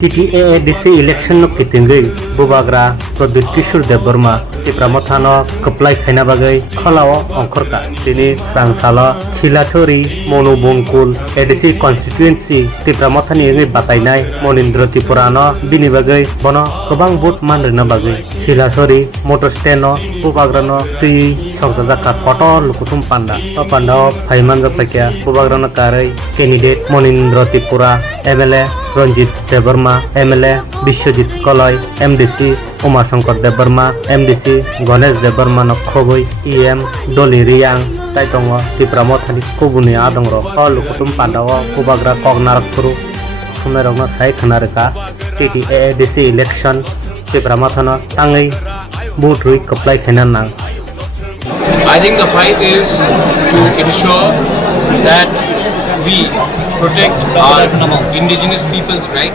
TTAADC election no kitingui bubagra Pradut Kishore Debbarma Tipramothano Kaplai Khaina bagai kholao ongkhorka tini srangsalo Chilachori Monu Bungkul ADC constituency Tipramothani ngai batainai Monindra Tripurano bini bagai bono gobang vote manrina bagai Chilachori motor stand no bubagrano tui saujaka koto lukutum panda o panda phaimanjak paikya bubagrano karai candidate Monindra Tripura MLA Ranjit Debbarma MLA Biswajit Koloi MDC Umar Shankar Debbarma MDC Ganesh Debbarma no khoboi EM Doli Riang taitongo Tipramothani kubuni adongro hol kutum pandao kubagra kognarak puru sumerogno sai khanareka TTAADC election Tipramothano tangai vote rui kaplai khainan nang. I think the fight is to ensure that we protect our indigenous people's rights,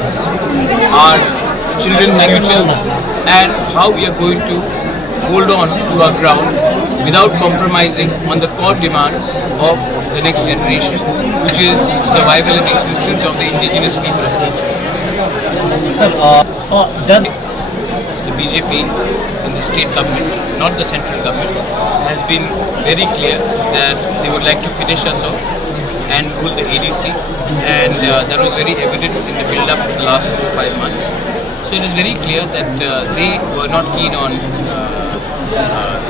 our children's future, and how we are going to hold on to our ground without compromising on the core demands of the next generation, which is survival and existence of the indigenous people. Sir, does The BJP in the state government, not the central government, has been very clear that they would like to finish us off and rule the ADC, and that was very evident in the build-up of the last 4 or 5 months. So it is very clear that they were not keen on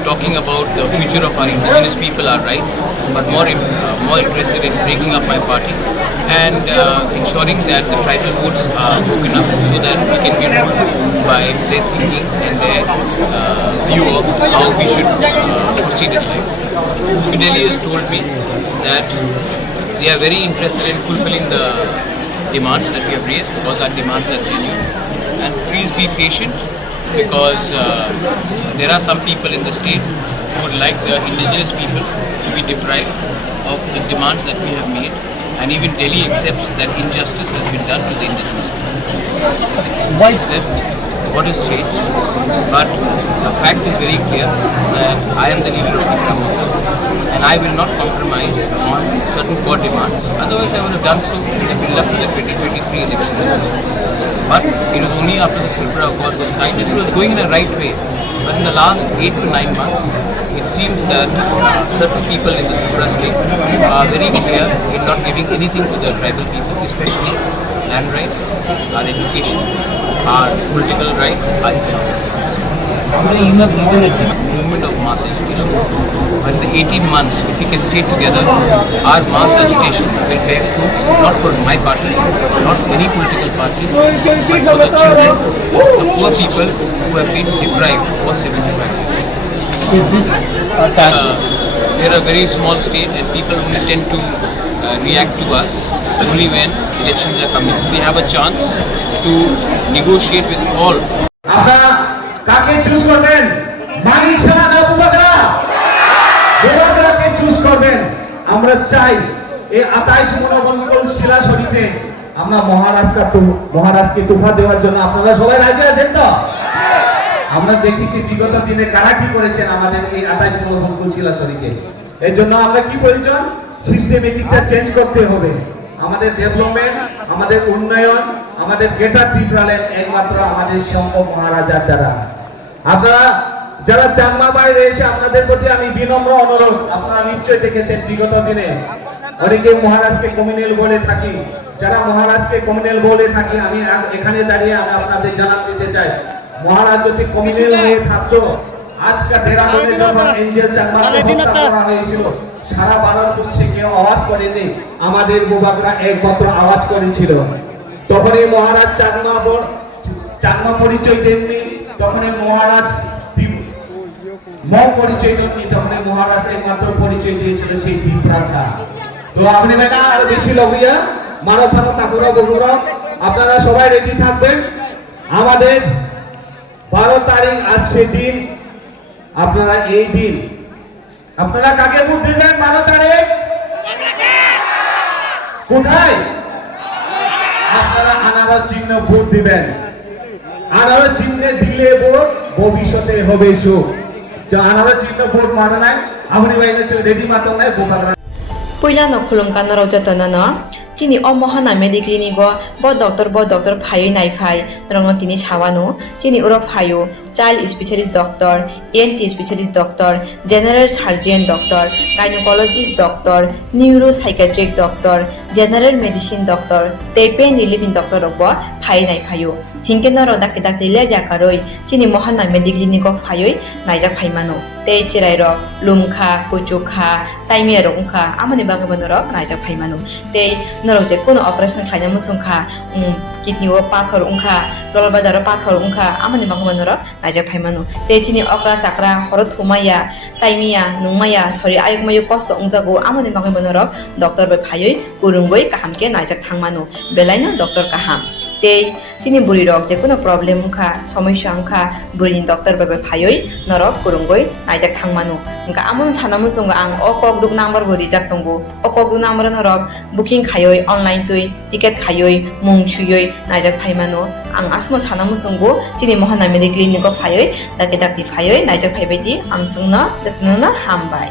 talking about the future of our indigenous people, our rights, but more interested in breaking up my party and ensuring that the tribal votes are broken up so that we can be ruled by their thinking and their view of how we should proceed in life. New Delhi has told me that they are very interested in fulfilling the demands that we have raised because our demands are genuine. And please be patient because there are some people in the state who would like the indigenous people to be deprived of the demands that we have made, and even Delhi accepts that injustice has been done to the indigenous people. why What has changed? But the fact is very clear that I am the leader of the Brahmota and I will not compromise on certain core demands. Otherwise, I would have done so in the build-up to the 2023 elections. But it was only after the Tripura Accord was signed that it was going in a right way. But in the last 8 to 9 months, it seems that certain people in the Tripura state are very clear in not giving anything to the tribal people, especially land rights, our education, our political rights, our economic rights. today you have given it? Movement of mass agitation. But in the 18 months, if we can stay together, our mass agitation will bear fruits, not for my party, not any political party, but for the children of the poor people who have been deprived for 75 years. Is this a We are a very small state and people only tend to react to us only when elections are coming. We have a chance to negotiate with all. আপনারা কাকে choose করবেন? মানিক সেনা না বুবাগরা? বুবাগরাকে choose করবেন। আমরা চাই এই 28 মনোবন্ধন শিলা শরীফে আমরা মহারাজকে তোফা দেওয়ার জন্য আপনারা সবাই রাজি আছেন তো? আমরা দেখেছি বিগত দিনে কারা কি করেছেন আমাদের এই 28 মনোবন্ধন শিলা শরীফে। এর জন্য আমরা কি প্রয়োজন? সিস্টেমেটিকটা চেঞ্জ করতে হবে। আমাদের ডেভেলপমেন্ট, আমাদের উন্নয়ন, আমাদের গ্রেটার ত্রিপুরাল্যান্ড একমাত্র আমাদের সম্ভব মহারাজার দ্বারা। আপনারা যারা চাকমা বাইরে এসে আপনাদের প্রতি আমি বিনম্র অনুরোধ, আপনারা নিশ্চয়ই দেখেছেন বিগত দিনে অনেকে মহারাজকে কমিউনাল বলে থাকি। যারা মহারাজকে কমিউনাল বলে থাকি আমি এখানে দাঁড়িয়ে আমি আপনাদের জানাতে দিতে চাই, মহারাজ যদি কমিউনাল হয়ে থাকতো আজকে দেরাদুনে যখন এঞ্জেল চাকমাকে হত্যা করা হয়েছিল সারা ভারতবর্ষে কেউ আওয়াজ করেনি, আমাদের বুবাগরা একমাত্র আওয়াজ করেছিল। তখন এই মহারাজ চাকমা পরিচয় দেননি, তখন এই মহারাজ পরিচয় দেননি, তখন এই মহারাজ একমাত্র পরিচয় দিয়েছিল সেই দ্বীপরাজা। তো আপনি বেটা আর বেশি লবিয়া মানব ভারত ঠাকুর বন্ধুরা আপনারা সবাই রেডি থাকবেন। আমাদের 12 তারিখ আজ সেদিন, আপনারা এই দিন আপনারা কাকে ভোট দিবেন? 12 তারিখ কোথায়? আপনারা আনারস চিহ্ন ভোট দিবেন। আনারস চিহ্নে দিলে ভোট ভবিষ্যতে হবে সুখ। তো আনারস চিহ্ন ভোট মারা নাই আপনি বাইরে রেডি মাতো নাই বোকা Puyla no khulum kan ro jatana no chini o mohana mediclinico bo doctor phayo nai phai rong tini sawano chini uro phayo child specialist doctor, ENT specialist doctor, general surgeon doctor, gynecologist doctor, neuropsychiatric doctor, general medicine doctor, te pain relieving doctor rokbo phai nai phayo hingke noro dak le jakaroi chini mohana mediclinico phayoi naijak phaimano te chirai rok lumkha kuchukha saimia rokha amoni bangabano rok naijak phaimano te norok je kono operation khaina musungkha kidney o pathor ungkha dolbadar pathor ungkha amoni bangabano rok naijak phaimano te chini okra sakra horo thumaya saimia nungmaya sori ayukmayu kosto ungjago amoni bangabano rok doctor bai phayoi kurungoi kahamke naijak thangmano belaino doctor kaham te chini buri rok je kono problem ungkha সমস্যা ungkha buri doctor bai phayoi norok kurungoi naijak thangmano ungka amon sanamu sunga ang o kokduk number bo rijak tongo o kokduk number norok booking khayoi online tui ticket khayoi mung chuyoi naijak phaimano ang asno sanamu sungo chini mohana mediclinic phayoi dakti phayoi naijak phaibaidi amsungna jatnona hambai